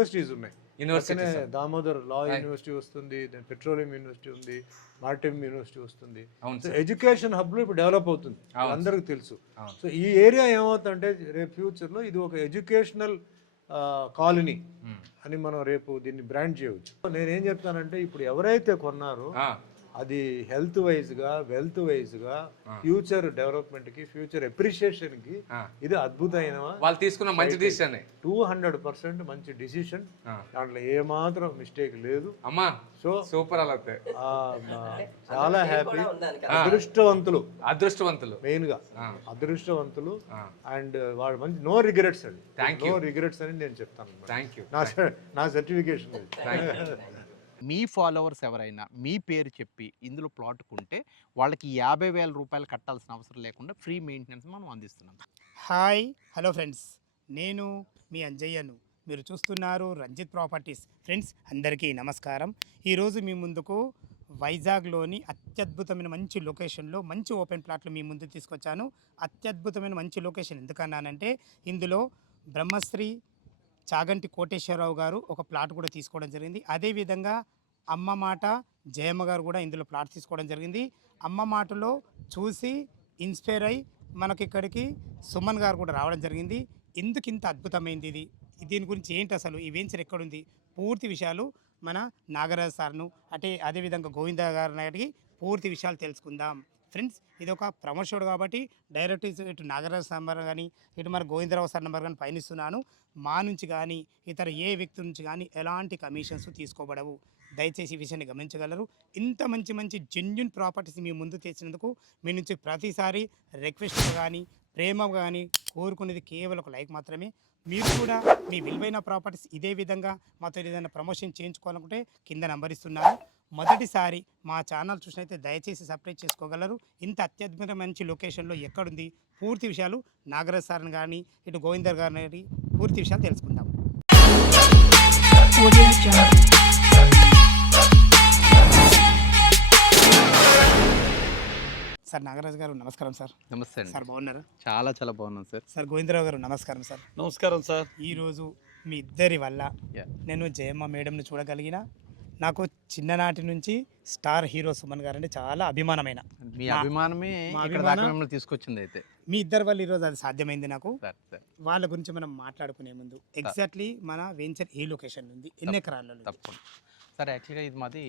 Universities ఉన్నాయి. పక్కనే universities Damodar లా university వస్తుంది, దెన్ పెట్రోలియం యూనివర్సిటీ ఉంది, మారిటైమ్ యూనివర్సిటీ వస్తుంది. సో ఎడ్యుకేషన్ హబ్లో ఇప్పుడు డెవలప్ అవుతుంది, అందరికీ తెలుసు. సో ఈ ఏరియా ఏమవుతుందంటే రేపు ఫ్యూచర్లో ఇది ఒక ఎడ్యుకేషనల్ కాలనీ అని మనం రేపు దీన్ని బ్రాండ్ చేయవచ్చు. నేనేం చెప్తానంటే ఇప్పుడు ఎవరైతే కొన్నారో అది హెల్త్ వైజ్గా, వెల్త్ వైజ్గా, ఫ్యూచర్ డెవలప్మెంట్కి, ఫ్యూచర్ అప్రిషియేషన్కి ఇది అద్భుతమైన వాళ్ళు తీసుకున్న మంచి డిసిషన్ 200% మంచి డిసిషన్. దాంట్లో ఏమాత్రం మిస్టేక్ లేదు అమ్మా. So super. అలా చాలా హ్యాపీ. అదృష్టవంతులు మెయిన్గా అదృష్టవంతులు. అండ్ వాళ్ళు మంచి నో రిగ్రెట్స్ అండి, నో రిగ్రెట్స్ అని నేను చెప్తాను. Thank you. నా సర్టిఫికేషన్. మీ ఫాలోవర్స్ ఎవరైనా మీ పేరు చెప్పి ఇందులో ప్లాట్ కొంటే వాళ్ళకి 50,000 రూపాయలు కట్టాల్సిన అవసరం లేకుండా ఫ్రీ మెయింటెనెన్స్ మనం అందిస్తున్నాం. హాయ్, హలో ఫ్రెండ్స్, నేను మీ అంజయ్యను. మీరు చూస్తున్నారు రంజిత్ ప్రాపర్టీస్. ఫ్రెండ్స్ అందరికీ నమస్కారం. ఈరోజు మీ ముందుకు వైజాగ్లోని అత్యద్భుతమైన మంచి లొకేషన్లో మంచి ఓపెన్ ప్లాట్లు మీ ముందుకు తీసుకొచ్చాను. అత్యద్భుతమైన మంచి లొకేషన్ ఎందుకన్నానంటే ఇందులో బ్రహ్మశ్రీ చాగంటి కోటేశ్వరరావు గారు ఒక ప్లాట్ కూడా తీసుకోవడం జరిగింది. అదేవిధంగా అమ్మ మాట జయమ్మ గారు కూడా ఇందులో ప్లాట్ తీసుకోవడం జరిగింది. అమ్మ మాటలో చూసి ఇన్స్పైర్ అయ్యి మనకి ఇక్కడికి సుమన్ గారు కూడా రావడం జరిగింది. ఎందుకు ఇంత అద్భుతమైంది ఇది, దీని గురించి ఏంటి, అసలు ఈ వెంచర్ ఎక్కడుంది, పూర్తి విషయాలు మన నాగరాజ్ సార్ను అదేవిధంగా గోవింద గారిని అడిగి పూర్తి విషయాలు తెలుసుకుందాం. ఫ్రెండ్స్ ఇది ఒక ప్రమోషన్ కాబట్టి డైరెక్ట్ ఇటు నాగరాజ్ నెంబర్ కానీ ఇటు మరి గోవిందరావు సార్ నెంబర్ కానీ పైన ఇస్తున్నాను. మా నుంచి కానీ ఇతర ఏ వ్యక్తి నుంచి కానీ ఎలాంటి కమిషన్స్ తీసుకోబడవు. దయచేసి ఈ విషయాన్ని గమనించగలరు. ఇంత మంచి మంచి జెన్యూన్ ప్రాపర్టీస్ మీ ముందు తెచ్చినందుకు మీ నుంచి ప్రతిసారి రిక్వెస్ట్ కానీ ప్రేమ కానీ కోరుకునేది కేవలం ఒక లైక్ మాత్రమే. మీరు కూడా మీ విలువైన ప్రాపర్టీస్ ఇదే విధంగా మాతో ఏదైనా ప్రమోషన్ చేయించుకోవాలనుకుంటే కింద నంబర్ ఇస్తున్నాను. మొదటిసారి మా ఛానల్ చూసినైతే దయచేసి సబ్స్క్రైబ్ చేసుకోగలరు. ఇంత అత్యద్భుతమైన మంచి లొకేషన్లో ఎక్కడుంది పూర్తి విషయాలు నాగరాజ్ సార్ని కానీ ఇటు గోవిందర్ గారిని కానీ పూర్తి విషయాలు తెలుసుకుందాం. సార్ నాగరాజ్ గారు నమస్కారం సార్. నమస్తే అండి సార్, బాగున్నారా? చాలా చాలా బాగున్నాను సార్. సార్ గోవిందరావు గారు నమస్కారం సార్. నమస్కారం సార్. ఈరోజు మీ ఇద్దరి వల్ల నేను జయమ్మ మేడంని చూడగలిగిన. నాకు చిన్ననాటి నుంచి స్టార్ హీరో సుమన్ గారు అంటే చాలా అభిమానమైన మీ అభిమానమే ఇక్కడ దాకా మిమ్మల్ని తీసుకొచ్చింది. అయితే మీ ఇద్దరి వల్ల ఈరోజు అది సాధ్యమైంది నాకు. వాళ్ళ గురించి మనం మాట్లాడుకునే ముందు ఎగ్జాక్ట్లీ మన వెంచర్ ఏ లొకేషన్ ఉంది, ఎన్ని ఎకరాలలో? తప్పకుండా సార్. యాక్చువల్గా ఇది మాది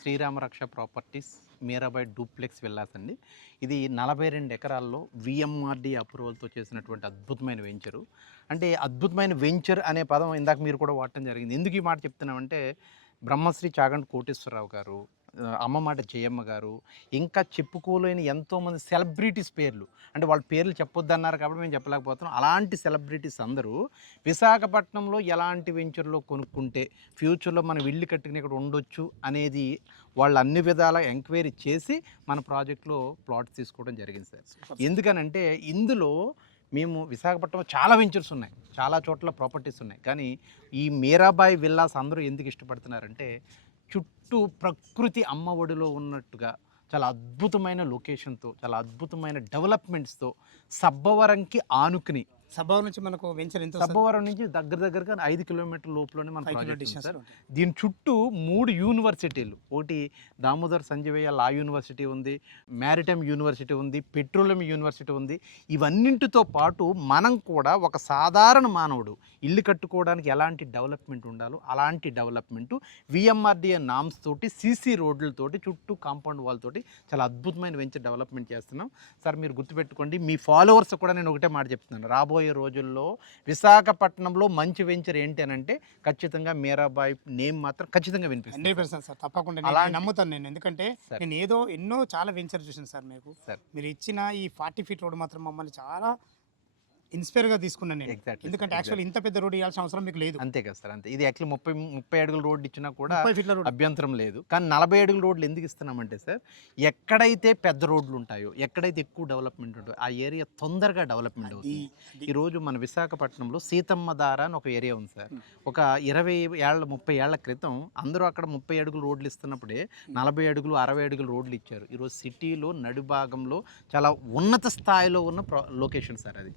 శ్రీరామరక్ష ప్రాపర్టీస్ మీరాబాయ్ డూప్లెక్స్ విల్లాస్ అండి. ఇది 42 ఎకరాల్లో విఎంఆర్డి అప్రూవల్తో చేసినటువంటి అద్భుతమైన వెంచరు. అంటే అద్భుతమైన వెంచర్ అనే పదం ఇందాక మీరు కూడా వాడటం జరిగింది. ఎందుకు ఈ మాట చెప్తున్నామంటే బ్రహ్మశ్రీ చాగంటి కోటేశ్వరరావు గారు, అమ్మ మాట జయమ్మ గారు, ఇంకా చెప్పుకోలేని ఎంతోమంది సెలబ్రిటీస్ పేర్లు, అంటే వాళ్ళ పేర్లు చెప్పొద్దన్నారు కాబట్టి మేము చెప్పలేకపోతున్నాం. అలాంటి సెలబ్రిటీస్ అందరూ విశాఖపట్నంలో ఎలాంటి వెంచర్లో కొనుక్కుంటే ఫ్యూచర్లో మనం ఇల్లు కట్టుకుని ఇక్కడ ఉండొచ్చు అనేది వాళ్ళు అన్ని విధాల ఎంక్వైరీ చేసి మన ప్రాజెక్ట్లో ప్లాట్స్ తీసుకోవడం జరిగింది సార్. ఎందుకనంటే ఇందులో మేము విశాఖపట్నంలో చాలా వెంచర్స్ ఉన్నాయి, చాలా చోట్ల ప్రాపర్టీస్ ఉన్నాయి. కానీ ఈ మీరాబాయి విల్లాస్ అందరూ ఎందుకు ఇష్టపడుతున్నారంటే చుట్టూ ప్రకృతి అమ్మ ఒడిలో ఉన్నట్టుగా చాలా అద్భుతమైన లొకేషన్తో, చాలా అద్భుతమైన డెవలప్మెంట్స్తో సబ్బవరంకి ఆనుకుని. సబ్బవరం నుంచి మనకు వెంచర్ ఎంత? సబ్బవరం నుంచి దగ్గరగా 5 కిలోమీటర్ల లోపలనే మన ప్రాజెక్ట్ సార్. దీని చుట్టూ 3 యూనివర్సిటీలు, ఒకటి దామోదర్ సంజీవయ్య లా యూనివర్సిటీ ఉంది, మ్యారిటైమ్ యూనివర్సిటీ ఉంది, పెట్రోలియం యూనివర్సిటీ ఉంది. ఇవన్నింటితో పాటు మనం కూడా ఒక సాధారణ మానవుడు ఇల్లు కట్టుకోవడానికి ఎలాంటి డెవలప్మెంట్ ఉండాలో అలాంటి డెవలప్మెంట్ విఎంఆర్డిఏ నామ్స్ తోటి, సీసీ రోడ్లతోటి, చుట్టూ కాంపౌండ్ వాల్ తోటి చాలా అద్భుతమైన వెంచర్ డెవలప్మెంట్ చేస్తున్నాం సార్. మీరు గుర్తుపెట్టుకోండి, మీ ఫాలోవర్స్ కూడా నేను ఒకటే మాట చెప్తున్నాను. రాబోయే రోజుల్లో విశాఖపట్నంలో మంచి వెంచర్ ఏంటి అని అంటే ఖచ్చితంగా మీరాబాయి నేమ్ మాత్రం ఖచ్చితంగా వినిపిస్తుంది. 100% సార్, తప్పకుండా నమ్ముతాను నేను. ఎందుకంటే నేను ఎన్నో చాలా వెంచర్ చూసాను సార్. మీరు ఇచ్చిన ఈ 40 ఫీట్ రోడ్ మాత్రం మమ్మల్ని చాలా ఇన్స్పైర్గా తీసుకున్నాను నేను. ఎందుకంటే యాక్చువల్లీ ఇంత పెద్ద రోడ్ ఇవ్వాల్సిన అవసరం మీకు లేదు. అంతే కదా సార్, అంతే. ఇది యాక్చువల్లీ 30 అడుగుల రోడ్డు ఇచ్చినా కూడా అభ్యంతరం లేదు. కానీ 40 అడుగుల రోడ్లు ఎందుకు ఇస్తున్నామంటే సార్, ఎక్కడైతే పెద్ద రోడ్లు ఉంటాయో, ఎక్కడైతే ఎక్కువ డెవలప్మెంట్ ఉంటుందో ఆ ఏరియా తొందరగా డెవలప్మెంట్ అవుతుంది. ఈరోజు మన విశాఖపట్నంలో సీతమ్మ దార అని ఒక ఏరియా ఉంది సార్. ఒక 30 ఏళ్ల క్రితం అందరూ అక్కడ 30 అడుగుల రోడ్లు ఇస్తున్నప్పుడే 40 అడుగులు 60 అడుగుల రోడ్లు ఇచ్చారు. ఈరోజు సిటీలో నడిభాగంలో చాలా ఉన్నత స్థాయిలో ఉన్న లొకేషన్ సార్ అది.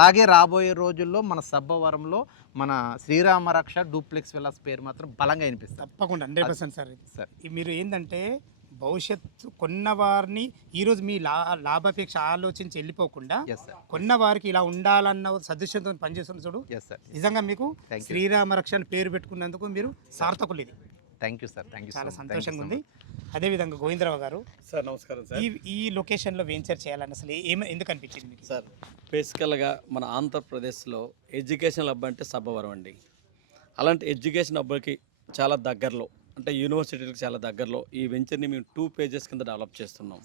అలాగే రాబోయే రోజుల్లో మన సబ్బవరంలో మన శ్రీరామ రక్ష డూప్లెక్స్ విల్లాస్ పేరు మాత్రం బలంగా వినిపిస్తుంది. తప్పకుండా 100% సార్. సార్ మీరు ఏంటంటే భవిష్యత్తు కొన్నవారిని ఈరోజు మీ లాభాపేక్ష ఆలోచించి వెళ్ళిపోకుండా ఎస్ సార్, కొన్న వారికి ఇలా ఉండాలన్న సదృశ్యంతో పనిచేస్తున్న చూడు. ఎస్ సార్, నిజంగా మీకు Thank you. శ్రీరామ రక్ష అని పేరు పెట్టుకున్నందుకు మీరు సార్థకులు. ఇది thank you sir, thank you, చాలా సంతోషంగా ఉంది. అదేవిధంగా గోవిందరావు గారు, సార్ నమస్కారం సార్. ఈ లొకేషన్లో వెంచర్ చేయాలని అసలు ఎందుకు అనిపించింది మీకు? సార్ బేసికల్గా మన ఆంధ్రప్రదేశ్లో ఎడ్యుకేషన్ హబ్ అంటే సబ్బవరం అండి. అలాంటి ఎడ్యుకేషన్ హబ్కి చాలా దగ్గరలో, అంటే యూనివర్సిటీలకు చాలా దగ్గరలో ఈ వెంచర్ని మేము 2 పేజెస్ కింద డెవలప్ చేస్తున్నాం.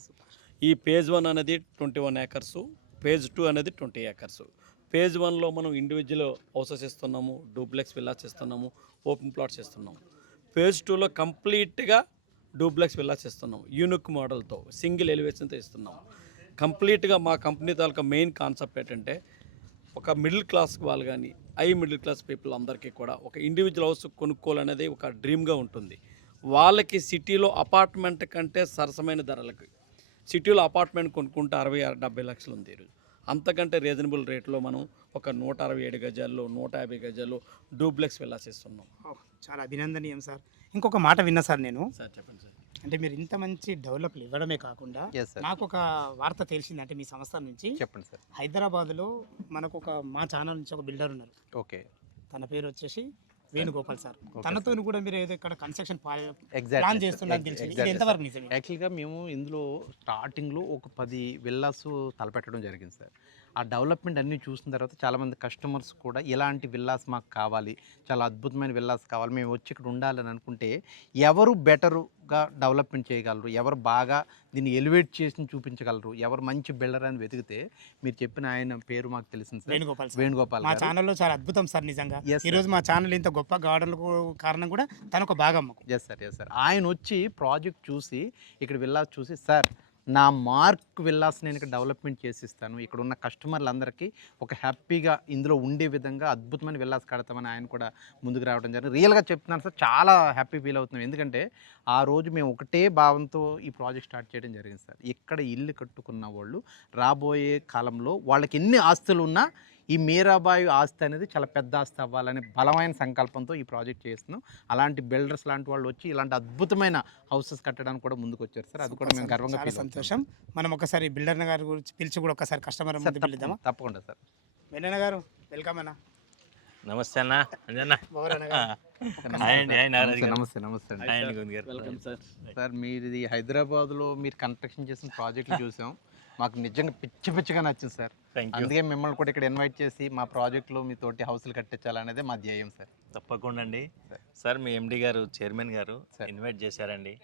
ఈ పేజ్ 1 అనేది 21 ఏకర్సు, పేజ్ 2 అనేది 20 ఏకర్సు. పేజ్ 1లో మనం ఇండివిజువల్ హౌసెస్ ఇస్తున్నాము, డూప్లెక్స్ విల్లాస్ ఇస్తున్నాము, ఓపెన్ ప్లాట్స్ ఇస్తున్నాము. పేజ్ 2లో కంప్లీట్గా డూప్లెక్స్ విల్లాస్ ఇస్తున్నాం, యూనిక్ మోడల్తో, సింగిల్ ఎలివేషన్తో ఇస్తున్నాం. కంప్లీట్గా మా కంపెనీ తాలూకా మెయిన్ కాన్సెప్ట్ ఏంటంటే ఒక మిడిల్ క్లాస్ వాళ్ళు కానీ మిడిల్ క్లాస్ పీపుల్ అందరికీ కూడా ఒక ఇండివిజువల్ హౌస్ కొనుక్కోవాలనేది ఒక డ్రీమ్గా ఉంటుంది. వాళ్ళకి సిటీలో అపార్ట్మెంట్ కంటే సరసమైన ధరలకు సిటీలో అపార్ట్మెంట్ కొనుక్కుంటే 60-70 లక్షలు ఉంది ఈరోజు. అంతకంటే రీజనబుల్ రేట్లో మనం ఒక 167 గజాల్లో 150 గజాల్లో డూప్లెక్స్ విల్లాస్ ఇస్తున్నాం. చాలా అభినందనీయం సార్. ఇంకొక మాట విన్నా సార్ నేను. సార్ చెప్పండి సార్. అంటే మీరు ఇంత మంచి డెవలప్లు ఇవ్వడమే కాకుండా Yes, sir. నాకు ఒక వార్త తెలిసింది. అంటే మీ సంస్థ నుంచి చెప్పండి సార్. హైదరాబాద్లో మనకు మా ఛానల్ నుంచి ఒక బిల్డర్ ఉన్నారు. ఓకే, తన పేరు వచ్చేసి వేణుగోపాల్ సార్. తనతో కూడా మీరు ఏదో ఇక్కడ కన్స్ట్రక్షన్ ప్లాన్ ఎగ్జాక్ట్లీ చేస్తున్నారు తెలిసింది. ఇది ఎంతవరకు నిజమే? యాక్చువల్గా మేము ఇందులో స్టార్టింగ్లో ఒక 10 విల్లాస్ తలపెట్టడం జరిగింది సార్. ఆ డెవలప్మెంట్ అన్నీ చూసిన తర్వాత చాలామంది కస్టమర్స్ కూడా ఇలాంటి విల్లాస్ మాకు కావాలి, చాలా అద్భుతమైన విల్లాస్ కావాలి, మేము వచ్చి ఇక్కడ ఉండాలని అనుకుంటే ఎవరు బెటరుగా డెవలప్మెంట్ చేయగలరు, ఎవరు బాగా దీన్ని ఎలివేట్ చేసి చూపించగలరు, ఎవరు మంచి బిల్డర్ అని వెతికితే మీరు చెప్పిన ఆయన పేరు మాకు తెలిసింది సార్, వేణుగోపాల్ సార్. వేణుగోపాల్ మా గారు. ఛానల్లో చాలా అద్భుతం సార్ నిజంగా. Yes, sir. ఈ రోజు మా ఛానల్ ఇంత గొప్ప గార్డెన్లకు కారణం కూడా తనొక భాగం. Yes sir, yes sir. ఆయన వచ్చి ప్రాజెక్ట్ చూసి ఇక్కడ విల్లాస్ చూసి, సార్ నా మార్క్ విల్లాస్ నేను ఇక్కడ డెవలప్మెంట్ చేసిస్తాను, ఇక్కడ ఉన్న కస్టమర్లందరికీ ఒక హ్యాపీగా ఇందులో ఉండే విధంగా అద్భుతమైన విల్లాస్ కడతామని ఆయన కూడా ముందుకు రావడం జరిగింది. రియల్గా చెప్తున్నాను సార్, చాలా హ్యాపీ ఫీల్ అవుతున్నాం. ఎందుకంటే ఆ రోజు మేము ఒకటే భావంతో ఈ ప్రాజెక్ట్ స్టార్ట్ చేయడం జరిగింది సార్. ఇక్కడ ఇల్లు కట్టుకున్న వాళ్ళు రాబోయే కాలంలో వాళ్ళకి ఎన్ని ఆస్తులు ఉన్నా ఈ మీరాబాయి ఆస్తి అనేది చాలా పెద్ద ఆస్తి అవ్వాలనే బలమైన సంకల్పంతో ఈ ప్రాజెక్ట్ చేస్తున్నాం. అలాంటి బిల్డర్స్ లాంటి వాళ్ళు వచ్చి ఇలాంటి అద్భుతమైన హౌసెస్ కట్టడానికి కూడా ముందుకు వచ్చారు సార్. అది కూడా మేము గర్వంగా చాలా ఫీల్ అవుతున్నాం. సంతోషం. మనం ఒకసారి బిల్డర్ గారి గురించి పిలిచి కూడా ఒకసారి కస్టమర్ ముందు పిలుద్దామా? తప్పకుండా సార్. వెన్నన్న గారు వెల్కమ్ అన్న. నమస్తే అన్న, అంజన్న. బాగున్నారా గారు? హాయ్ అండి, హాయ్ నాగరాజు గారు. నమస్తే, నమస్తే అండి. హాయ్ అండి, గోవింద్ గారు. Welcome sir. సార్ మీది హైదరాబాద్లో మీరు కన్స్ట్రక్షన్ చేసిన ప్రాజెక్టులు చూసాం, మాకు నిజంగా పిచ్చిగా నచ్చింది సార్. Thank you. అందుకే మిమ్మల్ని కూడా ఇక్కడ ఇన్వైట్ చేసి మా ప్రాజెక్ట్లో మీతోటి హౌస్లు కట్టించాలనేదే మా ధ్యేయం సార్. తప్పకుండా అండి సార్. మీ ఎండి గారు, చైర్మన్ గారు సార్. ఇన్వైట్ చేశారండి.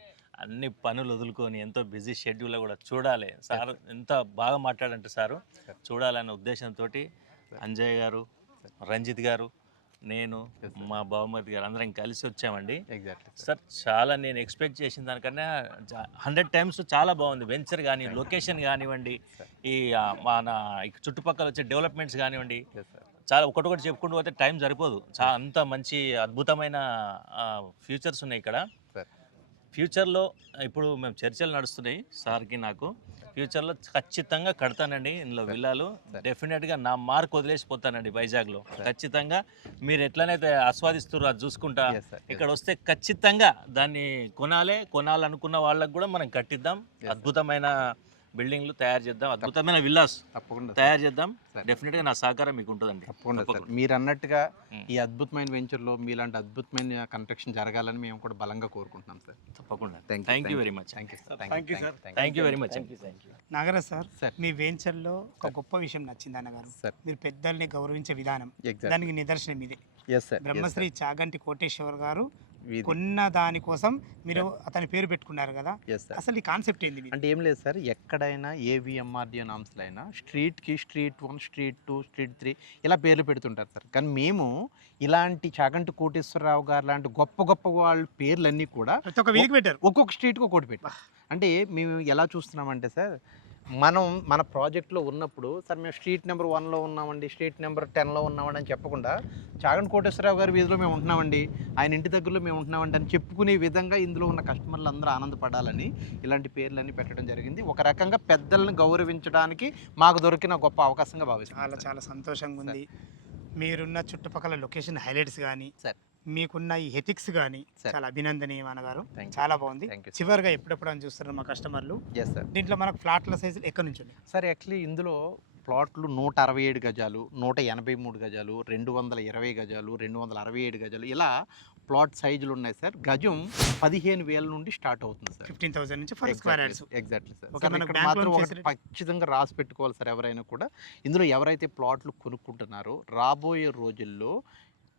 అన్ని పనులు వదులుకొని ఎంతో బిజీ షెడ్యూల్లో కూడా చూడాలి సార్, ఎంత బాగా మాట్లాడంటే సారు చూడాలనే ఉద్దేశంతో అంజయ్ గారు, రంజిత్ గారు, నేను, మా బావమతి గారు అందరం కలిసి వచ్చామండి. ఎగ్జాక్ట్లీ సార్ చాలా నేను ఎక్స్పెక్ట్ చేసిన దానికన్నా 100 టైమ్స్ చాలా బాగుంది. వెంచర్ కానీ, లొకేషన్ కానివ్వండి, ఈ మన చుట్టుపక్కల వచ్చే డెవలప్మెంట్స్ కానివ్వండి, చాలా ఒకటొకటి చెప్పుకుంటూ పోతే టైం సరిపోదు. చాలా అంత మంచి అద్భుతమైన ఫ్యూచర్స్ ఉన్నాయి ఇక్కడ. ఫ్యూచర్లో ఇప్పుడు మేము చర్చలు నడుస్తున్నాయి సార్కి నాకు. ఫ్యూచర్లో ఖచ్చితంగా కడతానండి ఇందులో విల్లాలు. డెఫినెట్గా నా మార్క్ వదిలేసిపోతానండి వైజాగ్లో. ఖచ్చితంగా మీరు ఎట్లనైతే ఆస్వాదిస్తున్నారు అది చూసుకుంటా ఇక్కడ వస్తే ఖచ్చితంగా దాన్ని కొనాలనుకున్న వాళ్ళకు కూడా మనం కట్టిద్దాం. అద్భుతమైన బిల్డింగ్లు తయారు చేద్దాం, అద్భుతమైన విల్లాస్ తప్పకుండా తయారు చేద్దాం. డెఫినెట్గా నా సహకారం మీకు ఉంటుందండి. తప్పకుండా సార్. మీరు అన్నట్టుగా ఈ అద్భుతమైన వెంచర్లో మీలాంటి అద్భుతమైన కన్స్ట్రక్షన్ జరగాలని మేము కూడా బలంగా కోరుకుంటున్నాం సార్. తప్పకుండా. Thank you very much. Thank you sir. Thank you very much. Nagaraj sir, sir. మీ వెంచర్లో ఒక గొప్ప విషయం నచ్చింది అన్నగారు. సార్. మీరు పెద్దల్ని గౌరవించే విధానం, Exactly. దానికి నిదర్శనం ఇదే. Yes sir. బ్రహ్మశ్రీ చాగంటి కోటేశ్వర్ గారు వీధి. కొన్న దానికోసం మీరు అతని పేరు పెట్టుకున్నారు కదా. Yes sir. అసలు ఈ కాన్సెప్ట్ ఏంది మీది? అంటే ఏం లేదు సార్, ఎక్కడైనా ఏవిఎంఆర్డిఓ నామ్స్లో అయినా స్ట్రీట్కి స్ట్రీట్ 1, స్ట్రీట్ 2, స్ట్రీట్ 3 ఇలా పేర్లు పెడుతుంటారు సార్. కానీ మేము ఇలాంటి చాగంటి కోటేశ్వరరావు గారు లాంటి గొప్ప గొప్ప వాళ్ళ పేర్లన్నీ కూడా ప్రతి ఒక్క వీధికి పెట్టారు. ఒక్కొక్క స్ట్రీట్కి ఒక్కొక్కటి పెట్టాం. అంటే మేము ఎలా చూస్తున్నామంటే సార్, మనం మన ప్రాజెక్ట్లో ఉన్నప్పుడు సార్ మేము స్ట్రీట్ నెంబర్ 1లో ఉన్నామండి, స్ట్రీట్ నెంబర్ 10లో ఉన్నామండి అని చెప్పకుండా చాగంటి కోటేశ్వరరావు గారి వీధిలో మేము ఉంటున్నామండి, ఆయన ఇంటి దగ్గరలో మేము ఉంటున్నామండి అని చెప్పుకునే విధంగా ఇందులో ఉన్న కస్టమర్లు అందరూ ఆనందపడాలని ఇలాంటి పేర్లన్నీ పెట్టడం జరిగింది. ఒక రకంగా పెద్దలను గౌరవించడానికి మాకు దొరికిన గొప్ప అవకాశంగా భావిస్తున్నాం. చాలా చాలా సంతోషంగా ఉంది. మీరున్న చుట్టుపక్కల లొకేషన్ హైలైట్స్ కానీ సార్ మీకున్న ఈ ఎథిక్స్ కానీ సార్. చాలా అభినందనీయం అన్నగారు. Thank you. చాలా బాగుంది. Thank you, sir. చివరిగా ఎప్పుడెప్పుడు అని చూస్తున్నారు మా కస్టమర్లు. Yes sir. దీంట్లో మనకు ఫ్లాట్ల సైజులు ఎక్కడి నుంచి ఉన్నాయి? సార్ యాక్చువల్లీ ఇందులో ప్లాట్లు 167 గజాలు, 183 గజాలు, 220 గజాలు, 267 గజాలు ఇలా ప్లాట్ సైజులు ఉన్నాయి సార్. గజం 15,000 నుండి స్టార్ట్ అవుతుంది సార్. 15,000 నుంచి for square yards. Exactly sir. Okay, sir మనకు ఇక్కడ bank మాత్రం loan ఒకటి facility? ఖచ్చితంగా రాసి పెట్టుకోవాలి సార్ ఎవరైనా కూడా. ఇందులో ఎవరైతే ప్లాట్లు కొనుక్కుంటున్నారో రాబోయే రోజుల్లో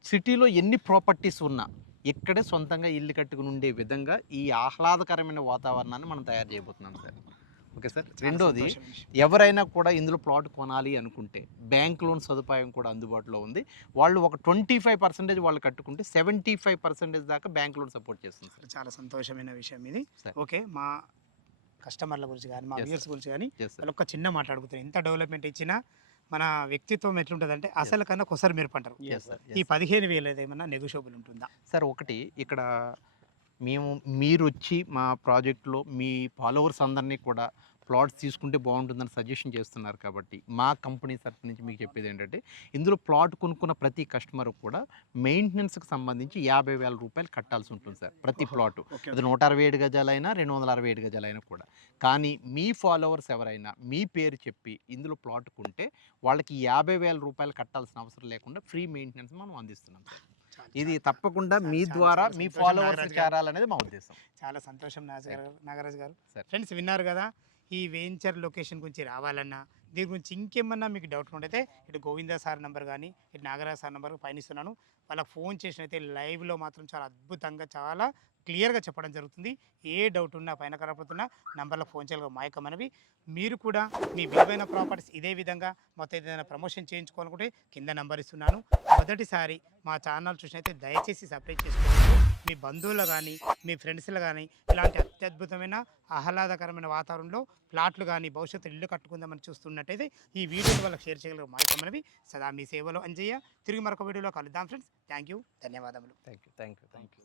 సిటీలో ఎన్ని ప్రాపర్టీస్ ఉన్నా ఇక్కడే సొంతంగా ఇల్లు కట్టుకుని ఉండే విధంగా ఈ ఆహ్లాదకరమైన వాతావరణాన్ని మనం తయారు చేయబోతున్నాం సార్. Okay sir. రెండోది, ఎవరైనా కూడా ఇందులో ప్లాట్ కొనాలి అనుకుంటే బ్యాంక్ లోన్ సదుపాయం కూడా అందుబాటులో ఉంది. వాళ్ళు ఒక 25% వాళ్ళు కట్టుకుంటే 75% దాకా బ్యాంక్ లోన్ సపోర్ట్ చేస్తుంది సార్. చాలా సంతోషమైన విషయం ఇది. Sir. ఓకే, మా కస్టమర్ల గురించి కానీ మా Yes, వ్యూయర్స్ గురించి కానీ ఎస్ సార్. వాళ్ళు ఒక చిన్న మాట అడుగుతారు. ఎంత డెవలప్మెంట్ ఇచ్చినా మన వ్యక్తిత్వం ఎట్లుంటుంది అంటే అసలు కన్నా కొసరు మీరు పంటారు. Yes sir. ఈ 15,000 ఏమైనా నెగోషియబుల్ ఉంటుందా? సార్ ఒకటి ఇక్కడ మీరు వచ్చి మా ప్రాజెక్ట్లో మీ ఫాలోవర్స్ అందరినీ కూడా ప్లాట్స్ తీసుకుంటే బాగుంటుందని సజెషన్ చేస్తున్నారు కాబట్టి మా కంపెనీ తరఫు నుంచి మీకు చెప్పేది ఏంటంటే ఇందులో ప్లాట్ కొనుక్కున్న ప్రతి కస్టమర్ కూడా మెయింటెనెన్స్కి సంబంధించి 50,000 రూపాయలు కట్టాల్సి ఉంటుంది సార్ ప్రతి ప్లాటు. అది 167 గజాలైనా 267 గజాలైనా కూడా. కానీ మీ ఫాలోవర్స్ ఎవరైనా మీ పేరు చెప్పి ఇందులో ప్లాట్ కొంటే వాళ్ళకి 50,000 రూపాయలు కట్టాల్సిన అవసరం లేకుండా ఫ్రీ మెయింటెనెన్స్ మనం అందిస్తున్నాం సార్. ఇది తప్పకుండా మీ ద్వారా మీ ఫాలోవర్స్ చేరాలనేది మా ఉద్దేశం. చాలా సంతోషం నాగరాజ్ గారు. Sir. ఫ్రెండ్స్ విన్నారు కదా, ఈ వెంచర్ లొకేషన్ గురించి రావాలన్నా దీని గురించి ఇంకేమన్నా మీకు డౌట్ ఉంటే ఇటు గోవిందా సార్ నెంబర్ కానీ ఇటు నాగరాజ్ సార్ నెంబర్ పైన ఇస్తున్నాను. వాళ్ళకి ఫోన్ చేసినైతే లైవ్లో మాత్రం చాలా అద్భుతంగా చాలా క్లియర్గా చెప్పడం జరుగుతుంది. ఏ డౌట్ ఉన్నా పైన కనపడుతున్నా నంబర్లకు ఫోన్ చేయాలి మా యొక్క మనవి. మీరు కూడా మీ విలువైన ప్రాపర్టీస్ ఇదే విధంగా మొత్తం ఏదైనా ప్రమోషన్ చేయించుకోవాలనుకుంటే కింద నెంబర్ ఇస్తున్నాను. మొదటిసారి మా ఛానల్ చూసినైతే దయచేసి సబ్స్క్రైబ్ చేసుకోండి. మీ బంధువులు కానీ మీ ఫ్రెండ్స్లు కానీ ఇలాంటి అత్యద్భుతమైన ఆహ్లాదకరమైన వాతావరణంలో ప్లాట్లు కానీ భవిష్యత్తు ఇల్లు కట్టుకుందామని చూస్తున్నట్టయితే ఈ వీడియోని వాళ్ళకి షేర్ చేయగలరు మా యొక్క మనవి. సదా మీ సేవలో అంజయ్య. తిరిగి మరొక వీడియోలో కలుద్దాం ఫ్రెండ్స్. థ్యాంక్ యూ, ధన్యవాదములు. Thank you.